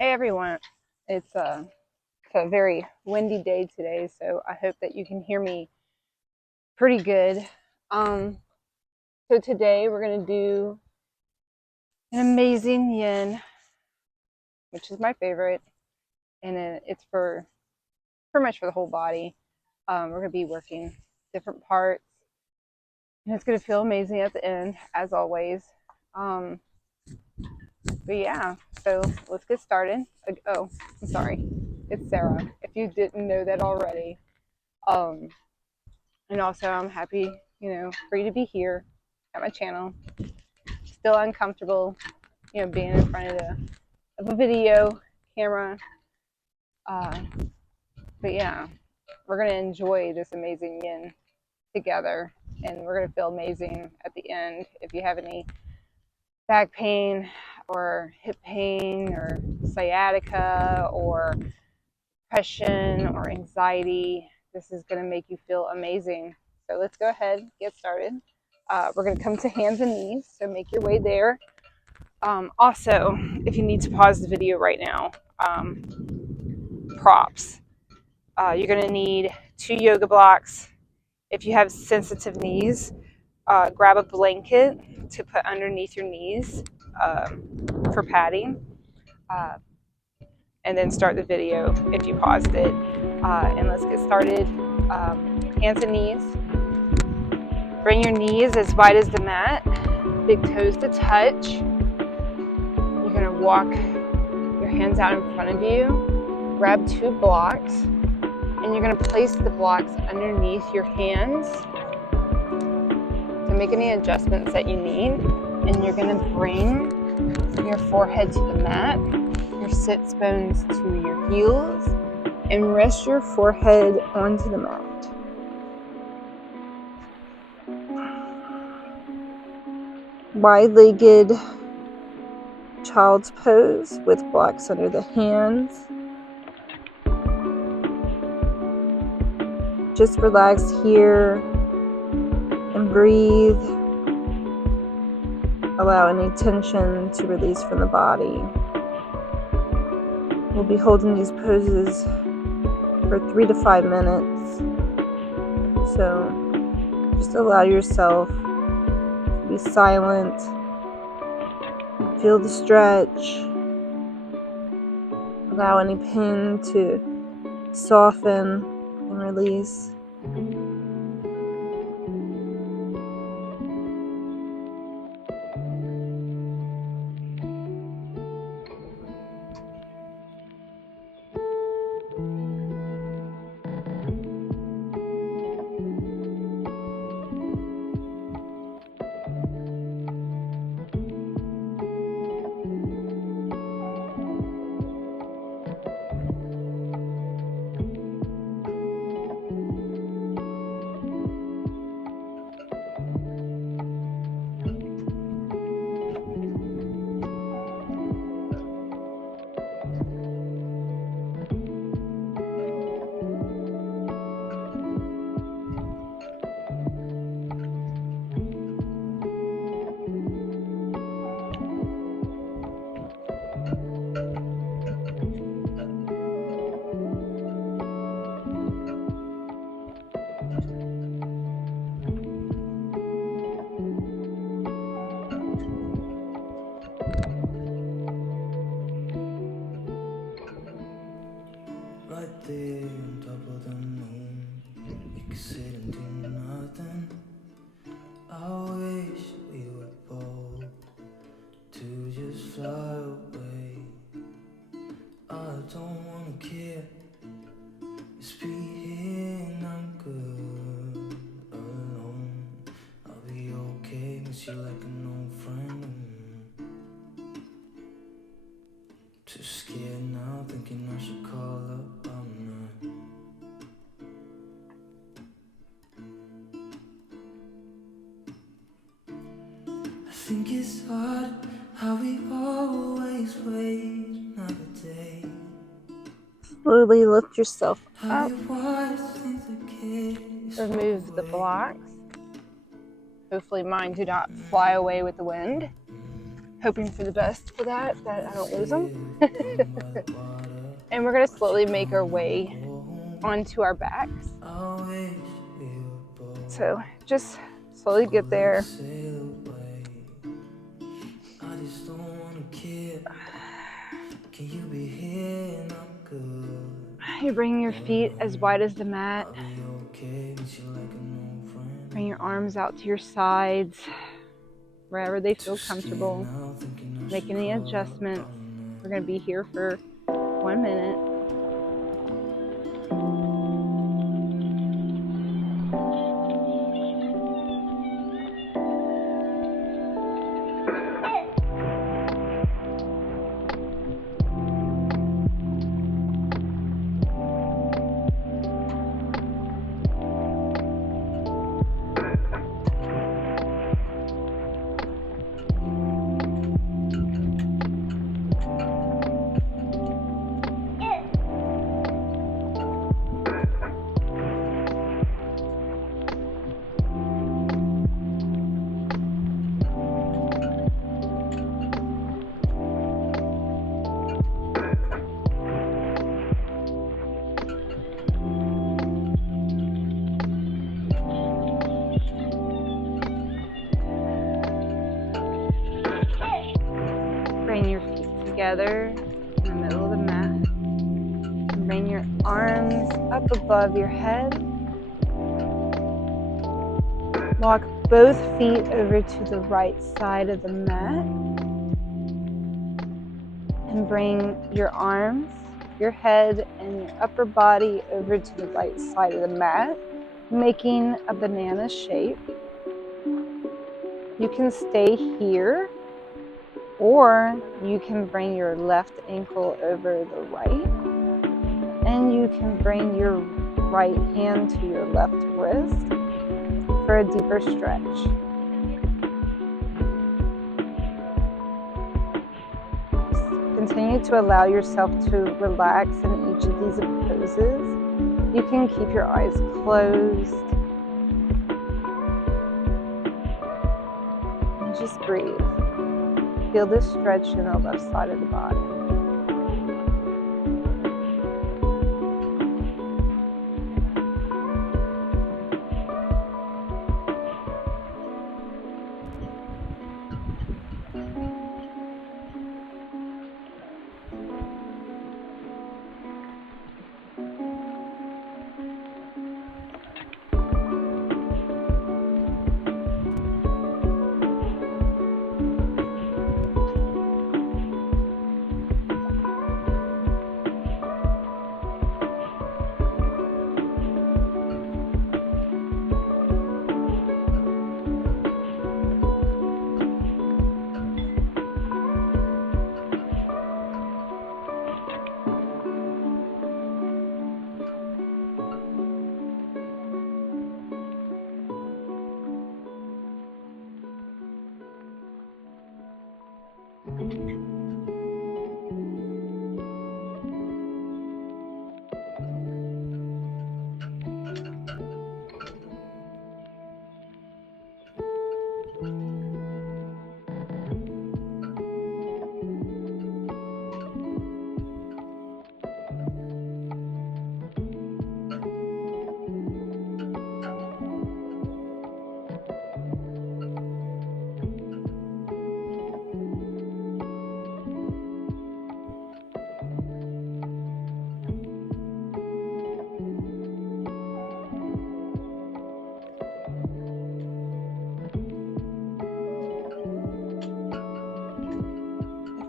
Hey everyone, it's a very windy day today, so I hope that you can hear me pretty good. Um, so today we're gonna do an amazing yin, which is my favorite, and it's for pretty much for the whole body. We're gonna be working different parts, and it's gonna feel amazing at the end, as always. Um, but yeah, so let's get started. Oh, I'm sorry, it's Sarah. If you didn't know that already. Um, And also, I'm happy, for you to be here at my channel. Still uncomfortable, being in front of a video camera. Uh, but yeah, we're going to enjoy this amazing yin together. And we're going to feel amazing at the end. If you have any back pain or hip pain or sciatica or depression or anxiety, this is going to make you feel amazing. So let's go ahead and get started. We're going to come to hands and knees, so make your way there. Also, if you need to pause the video right now, props. You're going to need 2 yoga blocks. If you have sensitive knees, grab a blanket to put underneath your knees for padding, and then start the video if you paused it. And let's get started. Hands and knees. Bring your knees as wide as the mat, big toes to touch. You're going to walk your hands out in front of you, grab 2 blocks, and you're going to place the blocks underneath your hands to make any adjustments that you need. And you're going to bring your forehead to the mat, your sits bones to your heels, and rest your forehead onto the mat. Wide-legged child's pose with blocks under the hands. Just relax here and breathe. Allow any tension to release from the body. We'll be holding these poses for 3 to 5 minutes. So just allow yourself to be silent. Feel the stretch. Allow any pain to soften and release. Too scared now, thinking I should call up on her. I think it's hard how we always wait another day. Slowly lift yourself How up. we watch things that Remove the blocks. Hopefully mine do not fly away with the wind. hoping for the best for that I don't lose them. And we're going to slowly make our way onto our backs. So just slowly get there. You bring your feet as wide as the mat. Bring your arms out to your sides, wherever they feel comfortable. Make any adjustments. We're going to be here for 1 minute. Bring your feet together in the middle of the mat. Bring your arms up above your head. Walk both feet over to the right side of the mat. And bring your arms, your head, and your upper body over to the right side of the mat, making a banana shape. You can stay here, or you can bring your left ankle over the right, and you can bring your right hand to your left wrist for a deeper stretch. Continue to allow yourself to relax in each of these poses. You can keep your eyes closed and just breathe. Feel this stretch in the left side of the body.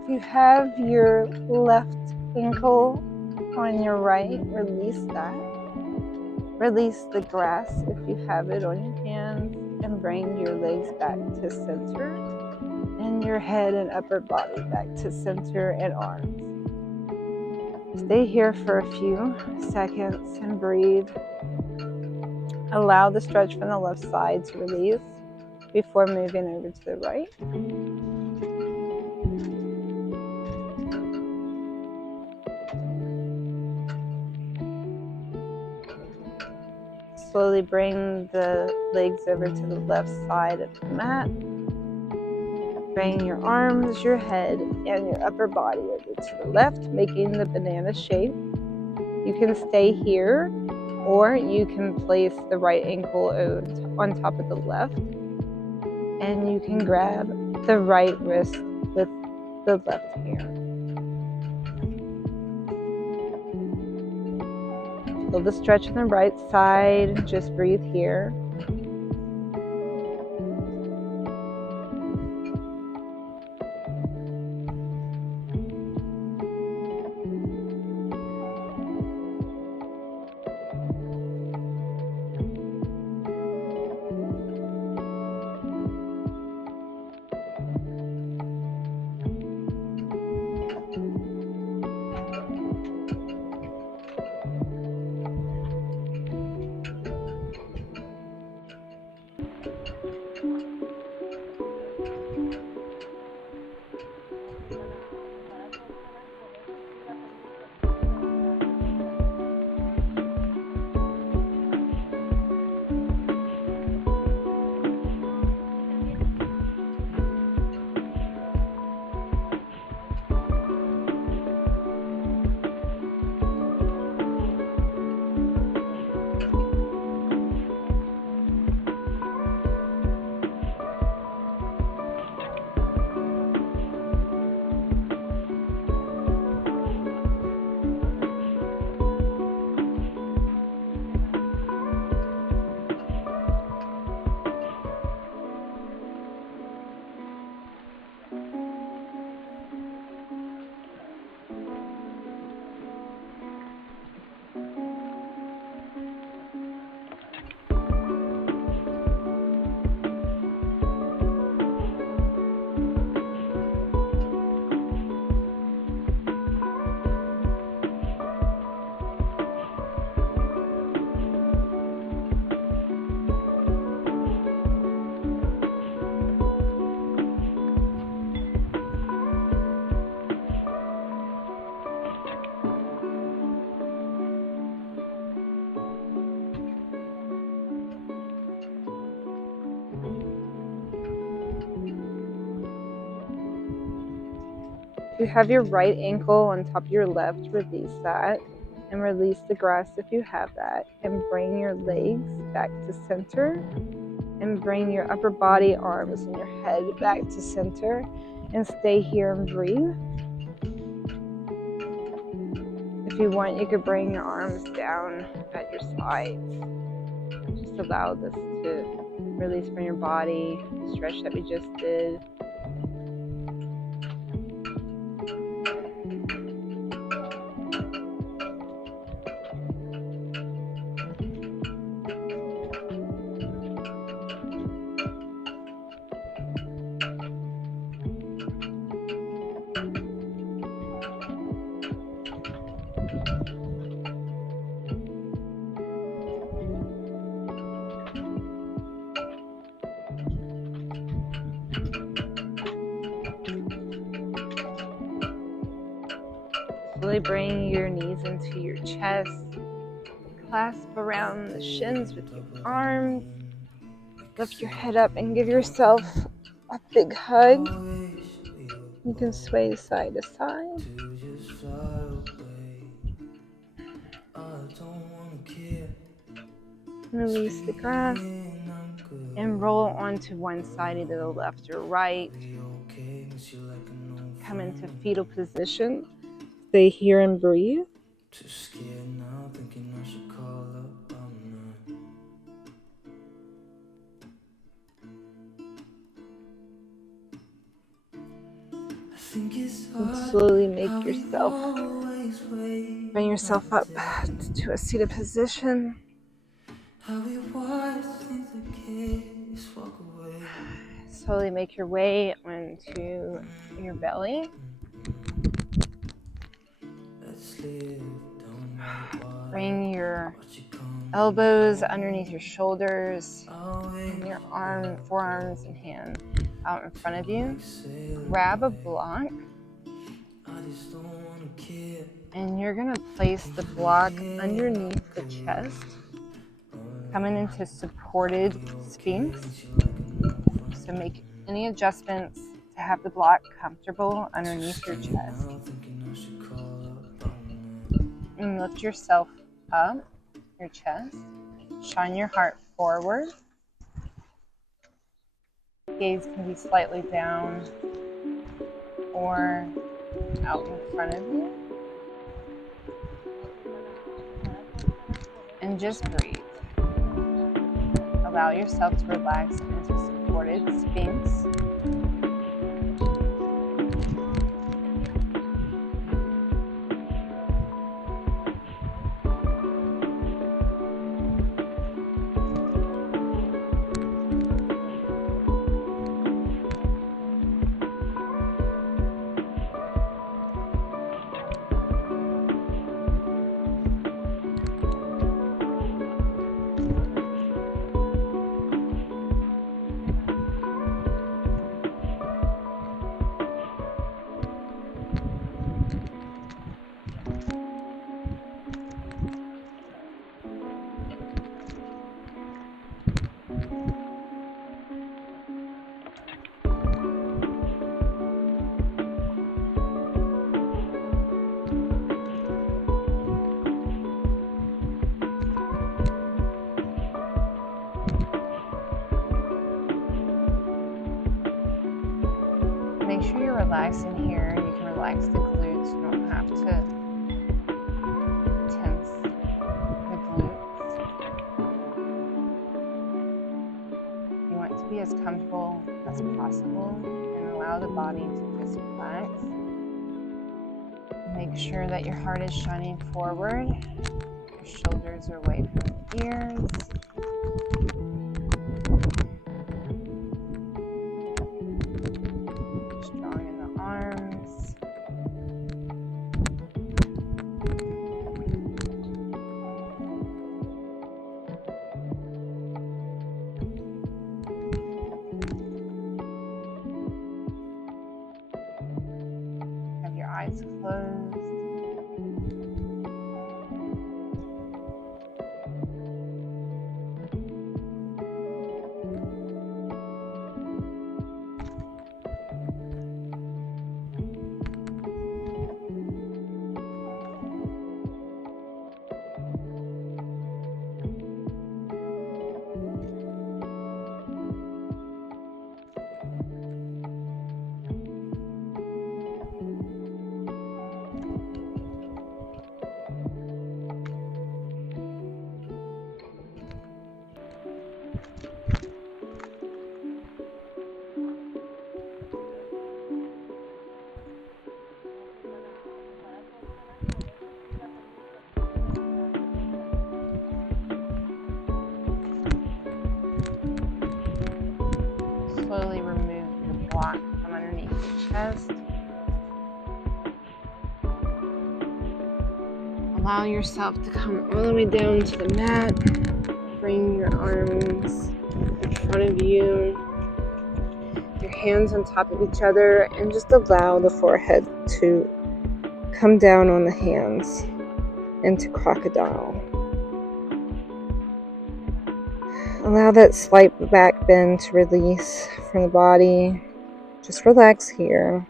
If you have your left ankle on your right, release that. Release the grass if you have it on your hands, and bring your legs back to center, and your head and upper body back to center and arms. Stay here for a few seconds and breathe. Allow the stretch from the left side to release before moving over to the right. Slowly bring the legs over to the left side of the mat. Bring your arms, your head, and your upper body over to the left, making the banana shape. You can stay here, or you can place the right ankle on top of the left, and you can grab the right wrist with the left hand. Feel the stretch on the right side. Just breathe here. If you have your right ankle on top of your left, release that and release the grass if you have that, and bring your legs back to center and bring your upper body, arms, and your head back to center, and stay here and breathe. If you want, you could bring your arms down at your sides. Just allow this to release from your body, the stretch that we just did. Slowly bring your knees into your chest. Clasp around the shins with your arms. Lift your head up and give yourself a big hug. You can sway side to side. Release the grass and roll onto one side, either the left or right. Come into fetal position. Stay here and breathe. Too scared now, thinking I should call up. I'm not. I think it's And hard slowly make how we yourself, always wait bring yourself up to a seated position. how we watch the kids walk away. Slowly make your way onto your belly. Let's live down by the water. Bring your elbows underneath your shoulders I'll and your wait forearms and hands out in front of you. Grab a block I just don't wanna care. and you're going to place the block underneath the chest, coming into supported sphinx. So make any adjustments to to have the block comfortable underneath your chest. And lift yourself up, your chest. Shine your heart forward. Gaze can be slightly down or out in front of you. And just breathe. Allow yourself to relax into supported sphinx. Make sure you're relaxing here. You can relax the glutes. You don't have to tense the glutes. You want to be as comfortable as possible and allow the body to just relax. Make sure that your heart is shining forward. Your shoulders are away from the ears. Eyes closed. Slowly remove your block from underneath your chest. Allow yourself to come all the way down to the mat. Bring your arms in front of you, your hands on top of each other, and just allow the forehead to come down on the hands into crocodile. Allow that slight back bend to release from the body. Just relax here.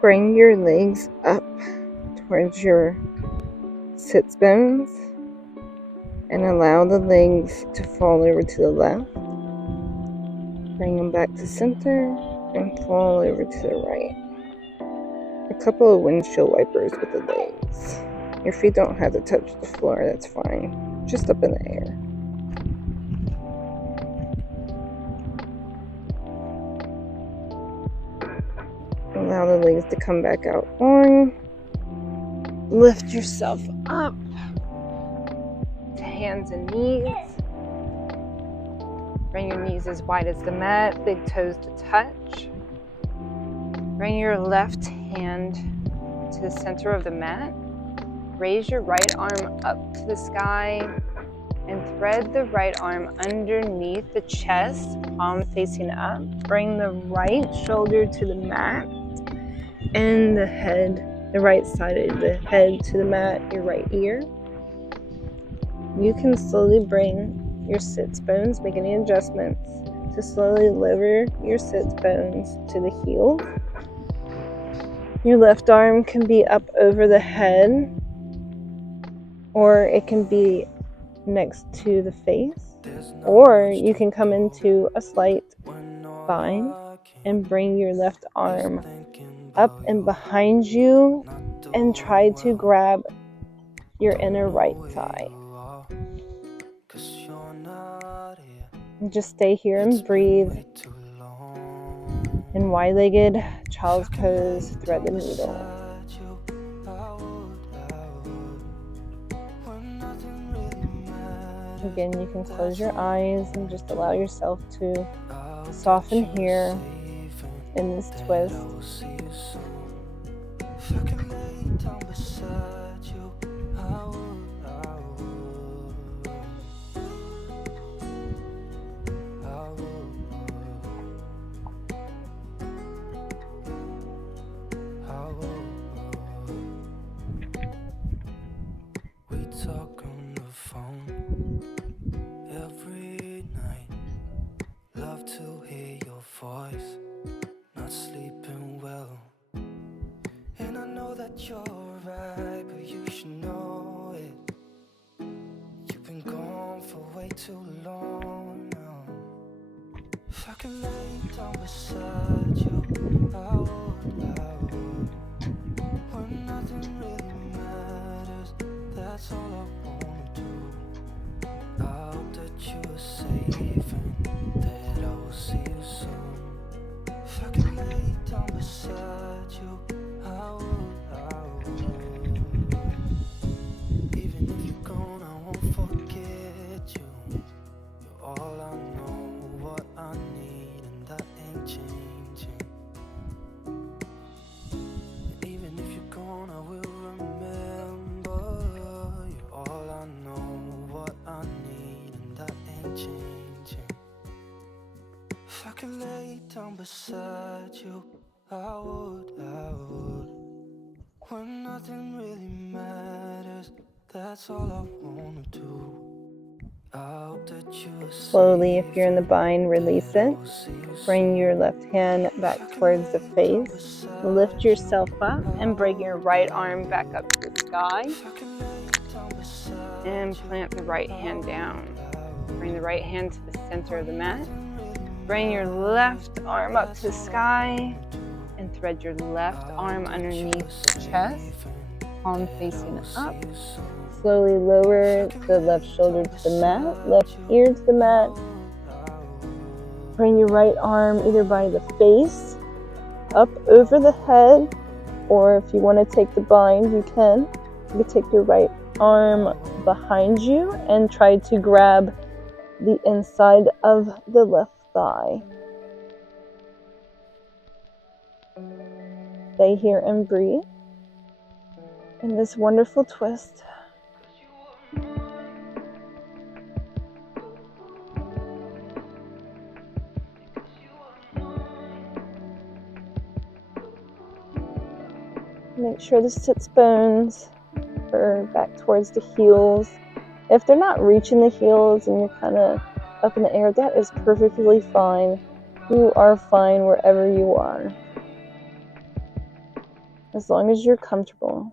Bring your legs up towards your sits bones and allow the legs to fall over to the left. Bring them back to center and fall over to the right. A couple of windshield wipers with the legs. Your feet don't have to touch the floor, that's fine. Just up in the air. Allow the legs to come back out long. Lift yourself up to hands and knees. Bring your knees as wide as the mat, big toes to touch. Bring your left hand to the center of the mat. Raise your right arm up to the sky and thread the right arm underneath the chest, palm facing up. Bring the right shoulder to the mat and the head, the right side of the head to the mat, your right ear. You can slowly bring your sits bones, make any adjustments to slowly lower your sits bones to the heels. Your left arm can be up over the head, or it can be next to the face, or you can come into a slight bind and bring your left arm up and behind you and try to grab your inner right thigh. And just stay here and breathe. In wide-legged child's pose, thread the needle. Again, you can close your eyes and just allow yourself to soften here in this twist. You're right, but you should know it. You've been gone for way too long now. If I could lay down beside you, I would. When nothing really matters, that's all I wanna do. I hope that you are safe and that I will see you soon. If I could lay down beside you, I would. Even if you're gone, I won't forget you. You're all I know, what I need, and that ain't changing. Even if you're gone, I will remember. You're all I know, what I need, and that ain't changing. If I could lay down beside you, I would. When nothing really matters, that's all I wanna do. I hope that you are Slowly, if you're in the bind, release it. Bring your left hand back towards the face. Lift yourself up and bring your right arm back up to the sky. And plant the right hand down. Bring the right hand to the center of the mat. Bring your left arm up to the sky and thread your left arm underneath the chest, palm facing up. Slowly lower the left shoulder to the mat, left ear to the mat. Bring your right arm either by the face, up over the head, or if you want to take the bind, you can. You can take your right arm behind you and try to grab the inside of the left thigh. Stay here and breathe in this wonderful twist. Make sure the sits bones are back towards the heels. If they're not reaching the heels and you're kind of up in the air, that is perfectly fine. You are fine wherever you are, as long as you're comfortable.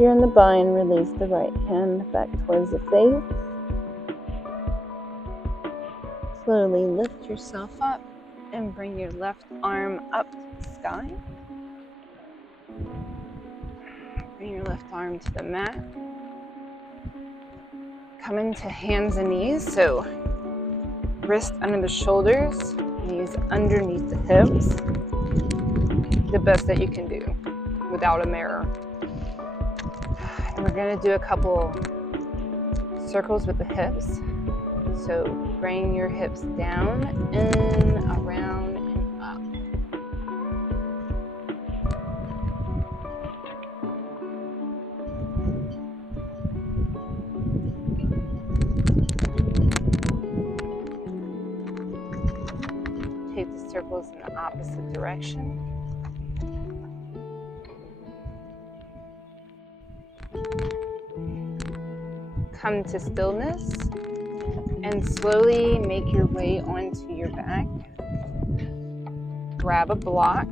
you're in the bind, release the right hand back towards the face. Slowly lift yourself up and bring your left arm up to the sky. Bring your left arm to the mat. Come into hands and knees, so wrist under the shoulders, knees underneath the hips. The best that you can do without a mirror. And we're going to do a couple circles with the hips. So bring your hips down and around and up. Take the circles in the opposite direction. Come to stillness and slowly make your way onto your back. Grab a block.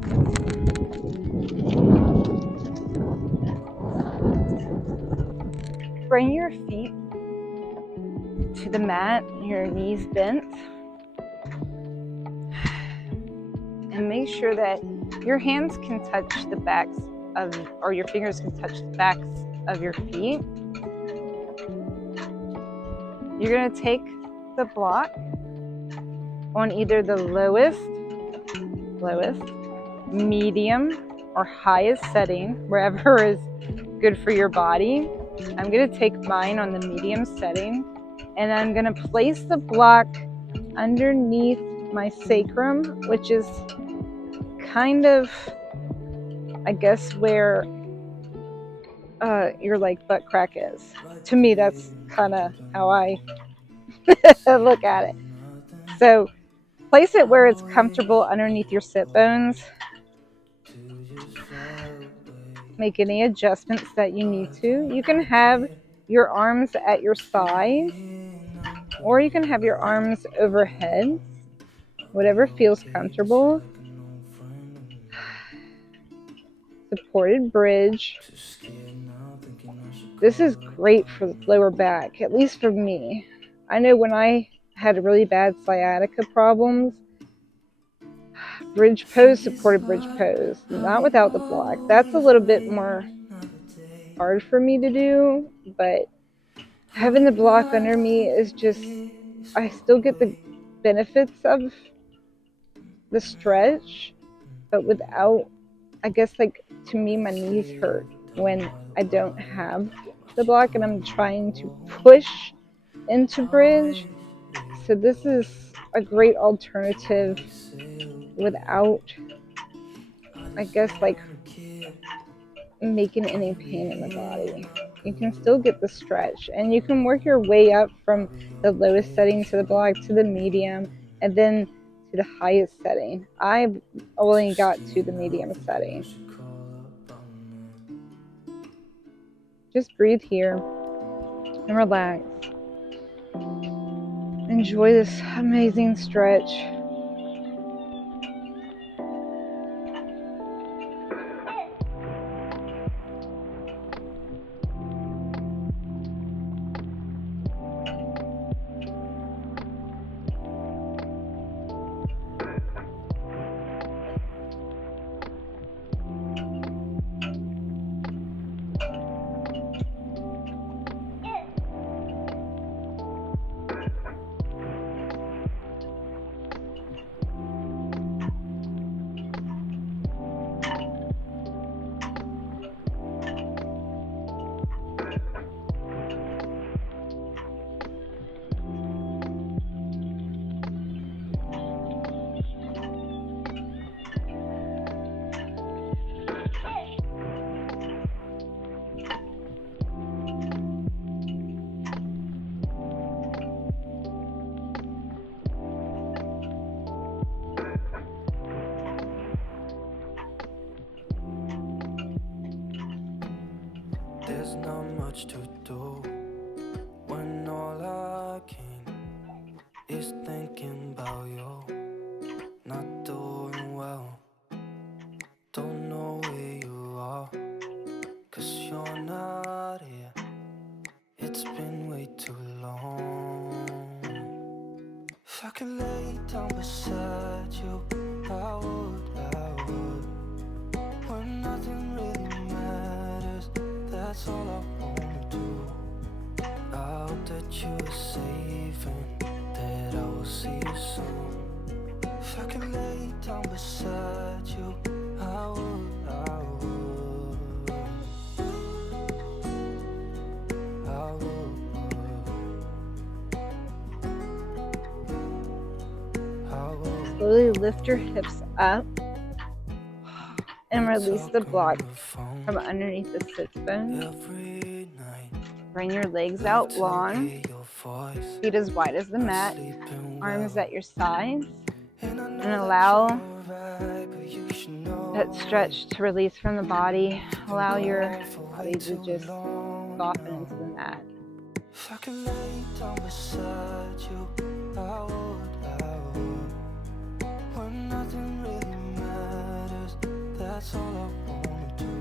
Bring your feet to the mat, your knees bent. And make sure that your hands can touch the backs of, or your fingers can touch the backs of your feet. You're going to take the block on either the lowest, medium, or highest setting, wherever is good for your body. I'm going to take mine on the medium setting, and I'm going to place the block underneath my sacrum, which is kind of, I guess, where your like butt crack is. To me, that's kind of how I look at it. So place it where it's comfortable underneath your sit bones. Make any adjustments that you need to. You can have your arms at your sides, or you can have your arms overhead, whatever feels comfortable. Supported bridge. This is great for the lower back, at least for me. I know when I had really bad sciatica problems, bridge pose, supported bridge pose, not without the block. That's a little bit more hard for me to do, but having the block under me is just, I still get the benefits of the stretch, but without, I guess, like, to me, my knees hurt when I don't have the block and I'm trying to push into bridge. So this is a great alternative without, I guess, like, making any pain in the body. You can still get the stretch, and you can work your way up from the lowest setting to the block to the medium, and then to the highest setting. I've only got to the medium setting. Just breathe here and relax. Enjoy this amazing stretch. There's not much to do when all I can is thinking about you. Not doing well, don't know where you are, 'cause you're not slowly lift your hips up and release the block from underneath the sits bone. Bring your legs out long, feet as wide as the mat, arms at your sides, and allow that stretch to release from the body. Allow your body to just soften into the mat. If I could lay down beside you, I would. When nothing really matters, that's all I wanna do.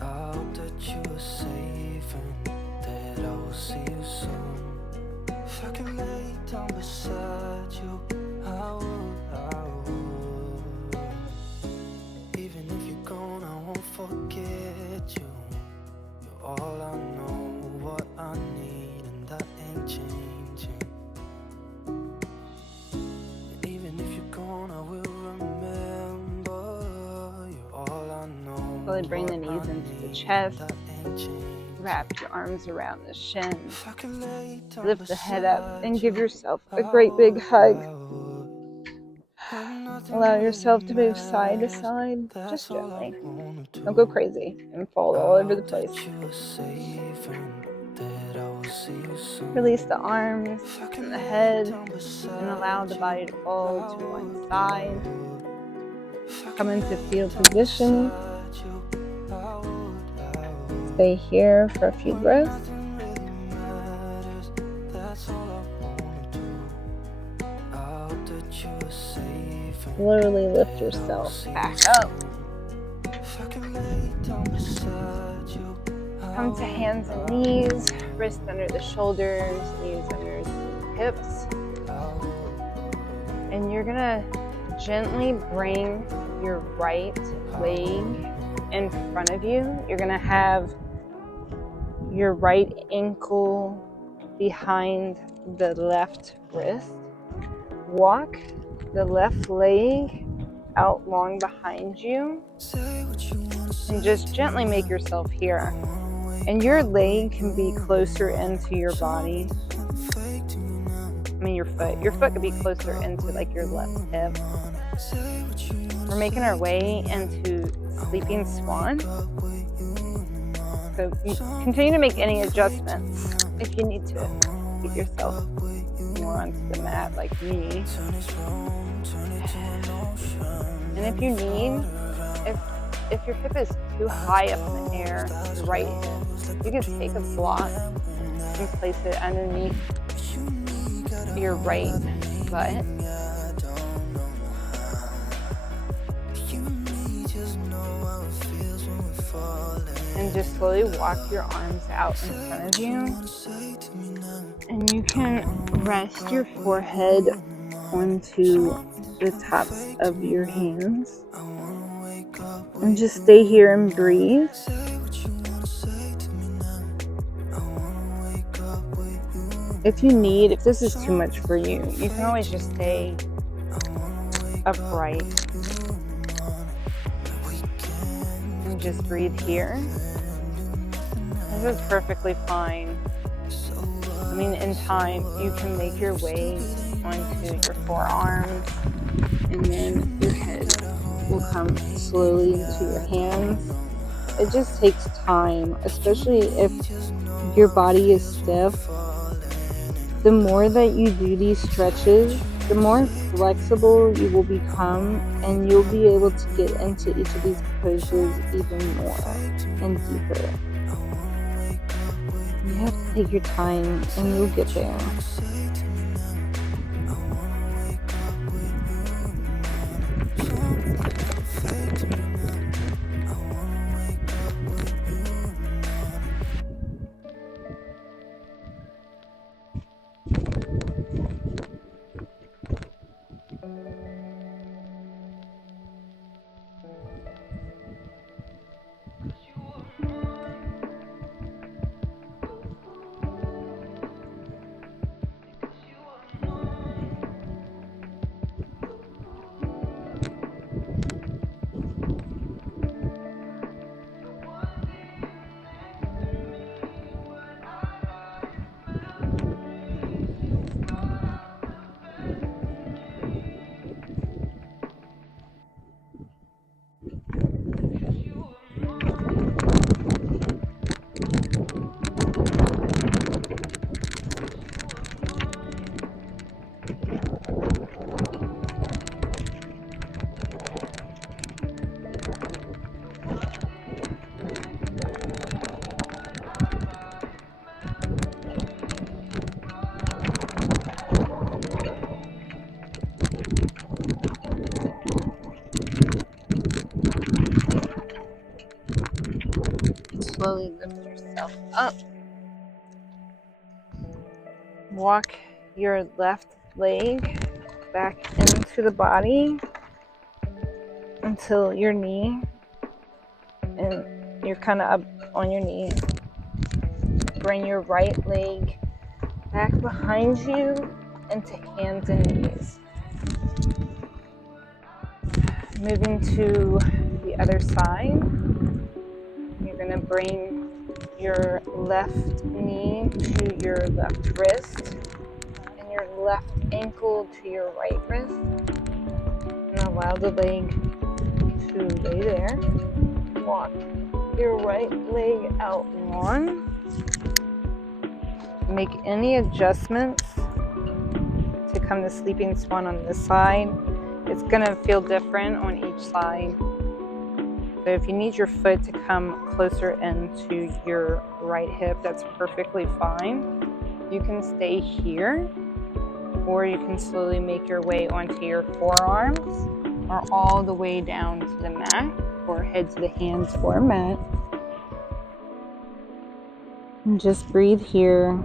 I hope that you are safe and that I will see you soon. If I could lay down beside you, I would. Even if you're gone, I won't forget you. You're all I know, what I need, and that ain't changing. Even if you're gone, I will remember. You're all I know. Slowly bring the knees into the chest. Wrap your arms around the shins. Lift the head up and give yourself a great big hug. Allow yourself to move side to side, just gently. Don't go crazy and fall all over the place. Release the arms and the head and allow the body to fall to one side. Come into fetal position. Stay here for a few breaths. Slowly lift yourself back up. Come to hands and knees, wrists under the shoulders, knees under the hips. And you're gonna gently bring your right leg in front of you. You're gonna have your right ankle behind the left wrist. Walk the left leg out long behind you and just gently make yourself here. And your leg can be closer into your body. I mean your foot could be closer into like your left hip. We're making our way into sleeping swan. So continue to make any adjustments if you need to get yourself more onto the mat like me. And if you need, if your hip is too high up in the air, right hip, you can take a block and place it underneath your right butt. And just slowly walk your arms out in front of you. And you can rest your forehead onto the tops of your hands. And just stay here and breathe. If you need, if this is too much for you, you can always just stay upright. And just breathe here. This is perfectly fine. I mean, in time, you can make your way onto your forearms, and then your head will come slowly into your hands. It just takes time, especially if your body is stiff. The more that you do these stretches, the more flexible you will become, and you'll be able to get into each of these poses even more and deeper. You have to take your time and you'll get there. slowly lift yourself up. Walk your left leg back into the body until your knee, and you're kind of up on your knee. Bring your right leg back behind you into hands and knees. Moving to the other side, you're going to bring your left knee to your left wrist and your left ankle to your right wrist, and allow the leg to lay there. Walk your right leg out long. Make any adjustments to come to sleeping swan on this side. It's going to feel different on each side. So if you need your foot to come closer into your right hip, that's perfectly fine. You can stay here, or you can slowly make your way onto your forearms, or all the way down to the mat, or head to the hands or mat. And just breathe here.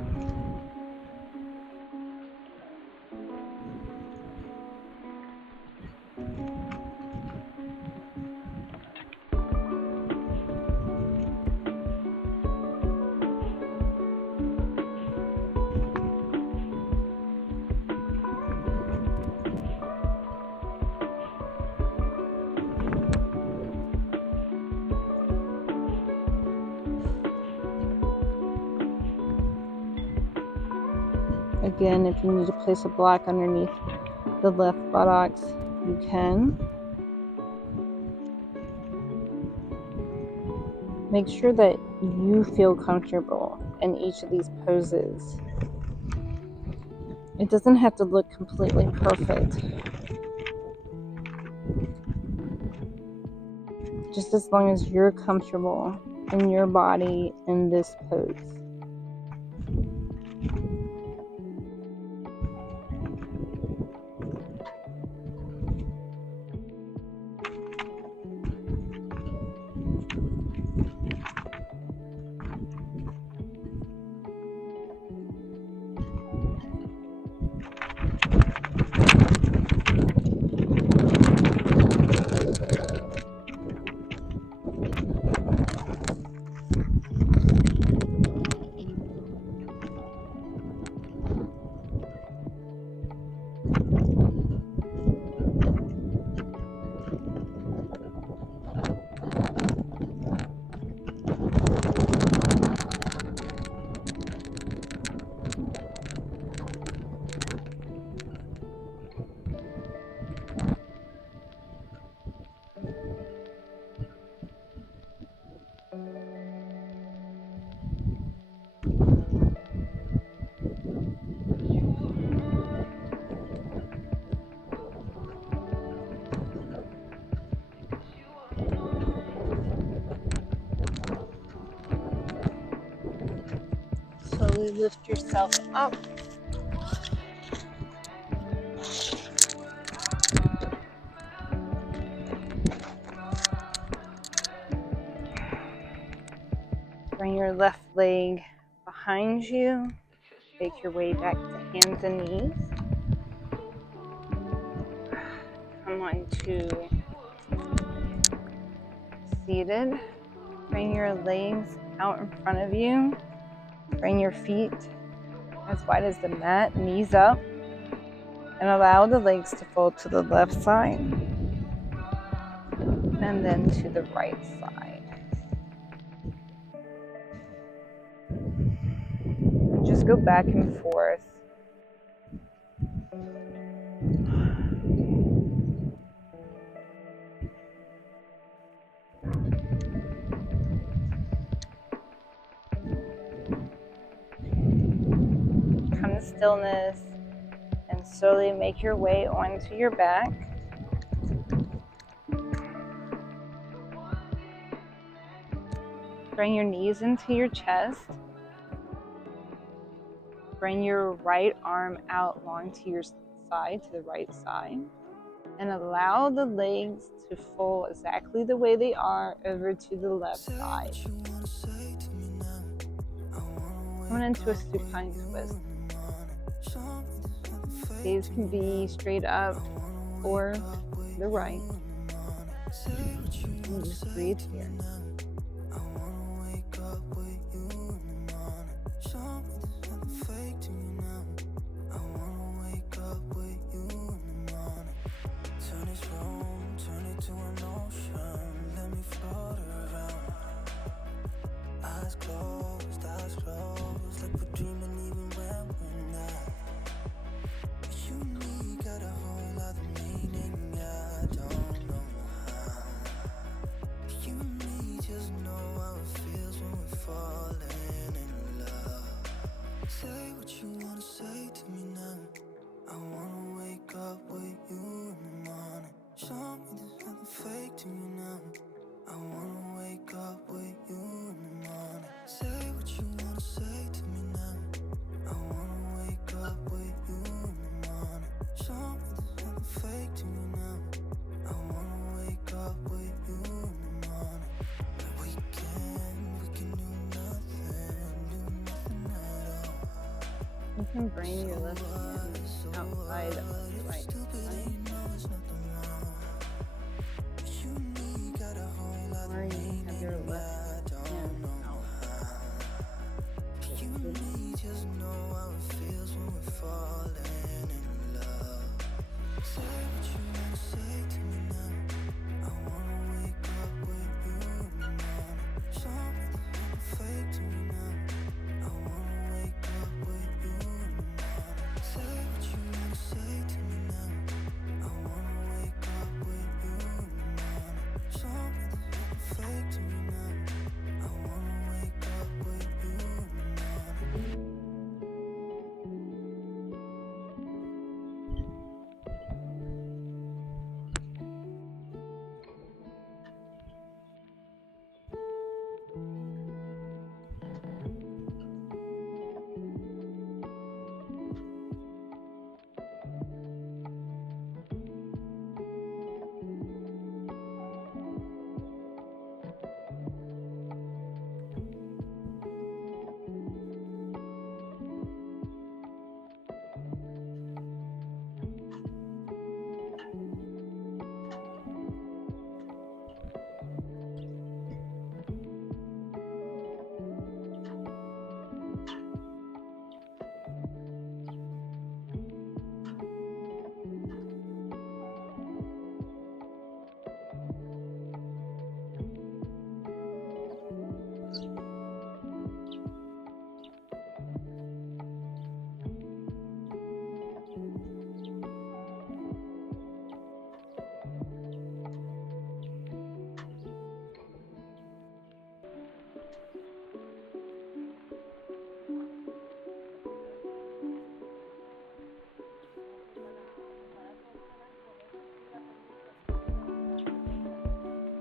Again, if you need to place a block underneath the left buttocks, you can. Make sure that you feel comfortable in each of these poses. It doesn't have to look completely perfect. Just as long as you're comfortable in your body in this pose. Slowly lift yourself up. Bring your left leg behind you. Make your way back to hands and knees. Come on to seated. Bring your legs out in front of you. Bring your feet as wide as the mat, knees up, and allow the legs to fold to the left side and then to the right side. And just go back and forth. Come to stillness and slowly make your way onto your back. Bring your knees into your chest. Bring your right arm out long to your side, to the right side. And allow the legs to fold exactly the way they are over to the left side. coming into a supine twist. Gaze can be straight up or to the right. And just breathe here. You can bring your left hand outside of the right side. Or you can have your left hand out.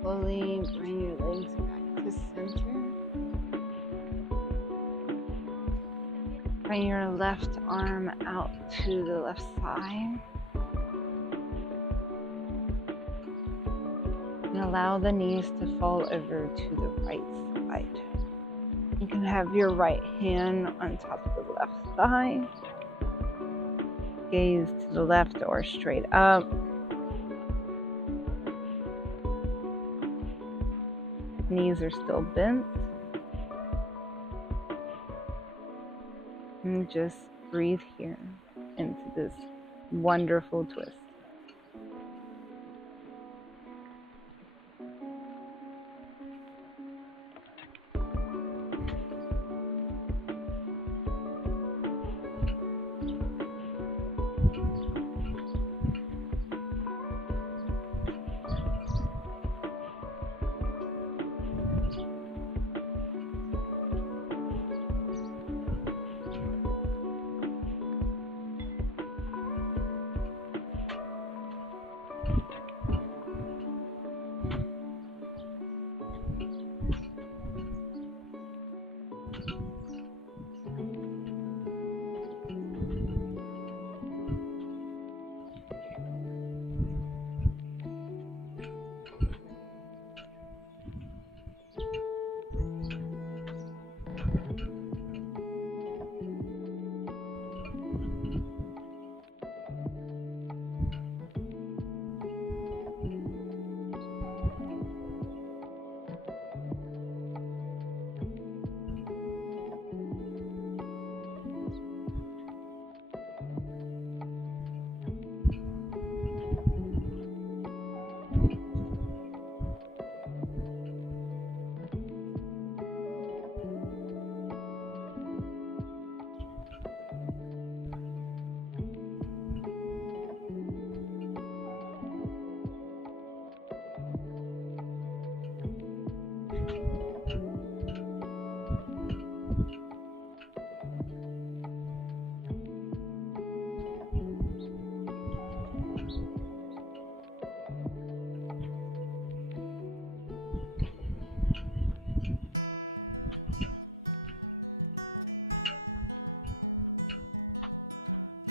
Slowly bring your legs back to center. Bring your left arm out to the left side. And allow the knees to fall over to the right side. You can have your right hand on top of the left thigh. Gaze to the left or straight up. Knees are still bent. And just breathe here into this wonderful twist.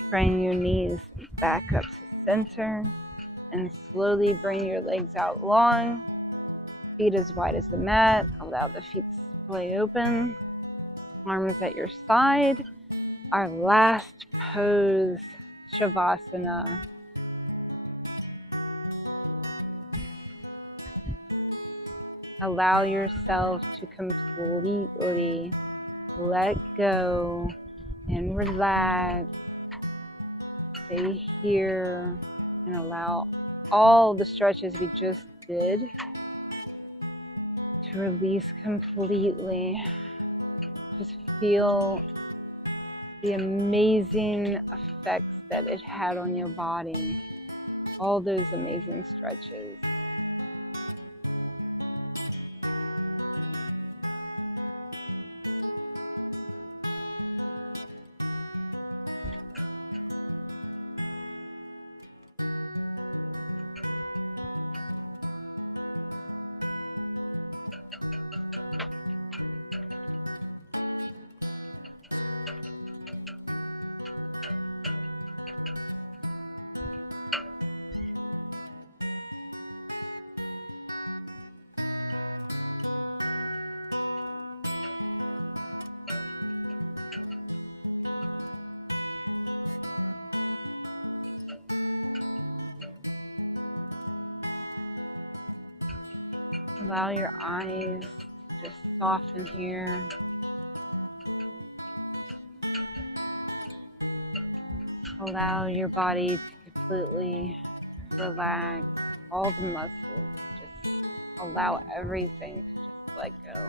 Bring your knees back up to center and slowly bring your legs out long, feet as wide as the mat. Allow the feet to splay open, arms at your side. Our last pose, Shavasana. Allow yourself to completely let go and relax. Stay here and allow all the stretches we just did to release completely. Just feel the amazing effects that it had on your body. All those amazing stretches. Allow your eyes to just soften here. Allow your body to completely relax. All the muscles. Just allow everything to just let go.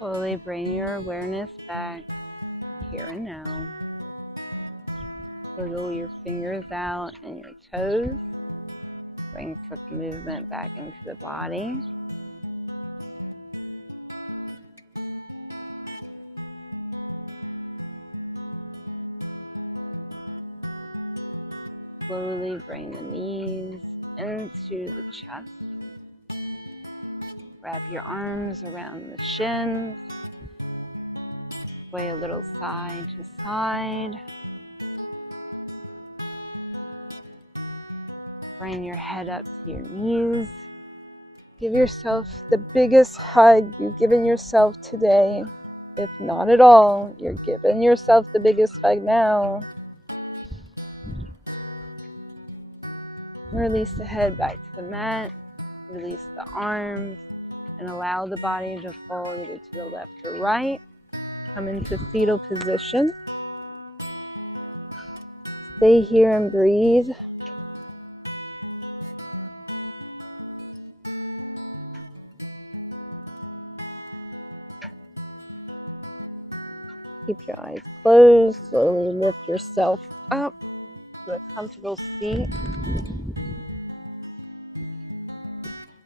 Slowly bring your awareness back here and now. Wiggle your fingers out and your toes. movement back into the body. Slowly bring the knees into the chest. Wrap your arms around the shins. Sway a little side to side. Bring your head up to your knees. Give yourself the biggest hug you've given yourself today. If not at all, you're giving yourself the biggest hug now. Release the head back to the mat. Release the arms and allow the body to fall either to the left or right. Come into fetal position. Stay here and breathe. Keep your eyes closed. Slowly lift yourself up to a comfortable seat.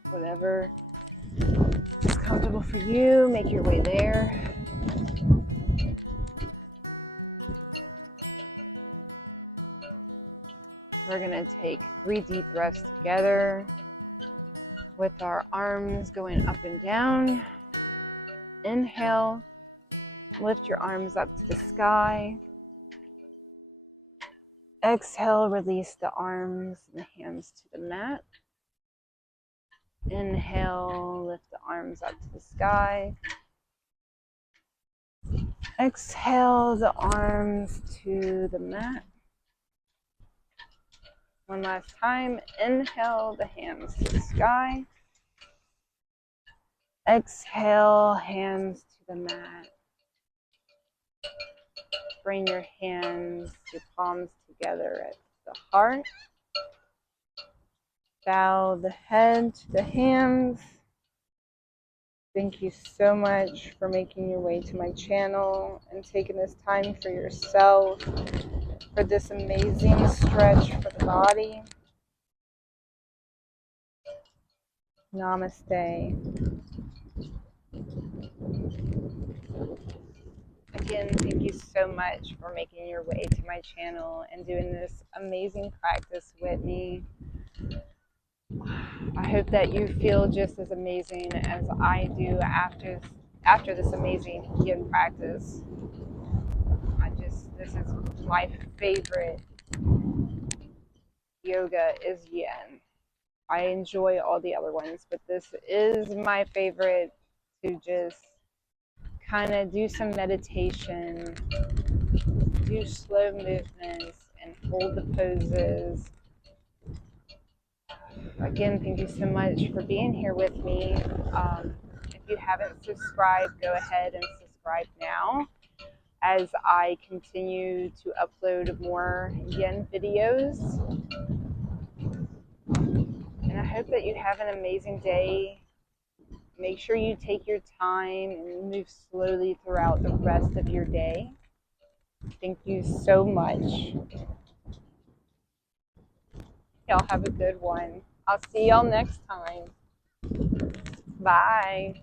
Whatever is comfortable for you, make your way there. We're going to take 3 deep breaths together with our arms going up and down. Inhale, lift your arms up to the sky. Exhale, release the arms and the hands to the mat. Inhale, lift the arms up to the sky. Exhale, the arms to the mat. One last time. Inhale, the hands to the sky. Exhale, hands to the mat. Bring your hands, your palms together at the heart. Bow the head to the hands. Thank you so much for making your way to my channel and taking this time for yourself, for this amazing stretch for the body. Namaste. Again, thank you so much for making your way to my channel and doing this amazing practice with me. I hope that you feel just as amazing as I do after this amazing yin practice. This is my favorite yoga is yin. I enjoy all the other ones, but this is my favorite to just kind of do some meditation, do slow movements, and hold the poses. Again, thank you so much for being here with me. If you haven't subscribed, go ahead and subscribe now as I continue to upload more yin videos. And I hope that you have an amazing day. Make sure you take your time and move slowly throughout the rest of your day. Thank you so much. Y'all have a good one. I'll see y'all next time. Bye.